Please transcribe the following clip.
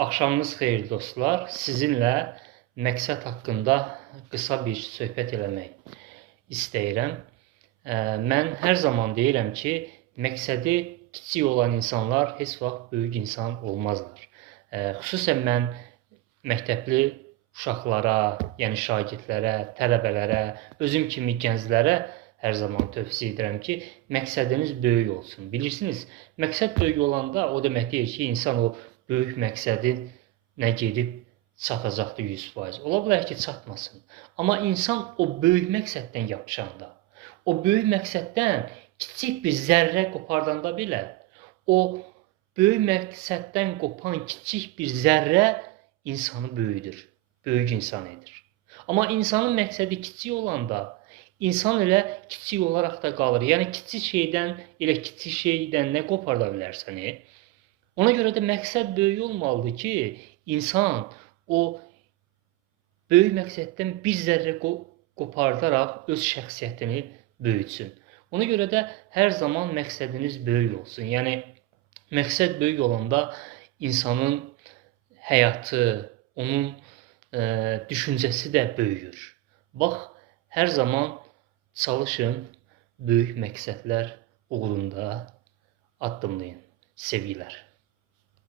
Axşamınız xeyir dostlar. Sizinlə məqsəd haqqında qısa bir söhbət eləmək istəyirəm. Mən hər zaman deyirəm ki, məqsədi kiçik olan insanlar heç vaxt böyük insan olmazlar. Xüsusən mən məktəbli uşaqlara, yəni şagirdlərə, tələbələrə, özüm kimi gənclərə hər zaman tövsiyə edirəm ki, məqsədiniz böyük olsun. Bilirsiniz, məqsəd böyük olanda o demək deyil ki, insan o böyük məqsədinə gedib çatacaqdır 100%. Ola bilər ki, çatmasın. Amma insan o böyük məqsəddən yapışanda, o böyük məqsəddən kiçik bir zərrə qopardanda belə, o böyük məqsəddən qopan kiçik bir zərrə insanı böyüdür, böyük insan edir. Amma insanın məqsədi kiçik olanda, insan elə kiçik olaraq da qalır. Yəni kiçik şeydən, elə kiçik şeydən nə qoparda bilərsən? Ona görə də məqsəd böyük olmalıdır ki, insan o böyük məqsəddən bir zərrə qopardaraq öz şəxsiyyətini böyütsün. Ona görə də hər zaman məqsədiniz böyük olsun. Yəni məqsəd böyük olanda insanın həyatı, onun düşüncəsi də böyüyür. Bax, hər zaman çalışın, böyük məqsədlər uğrunda addımlayın. Sevgiler.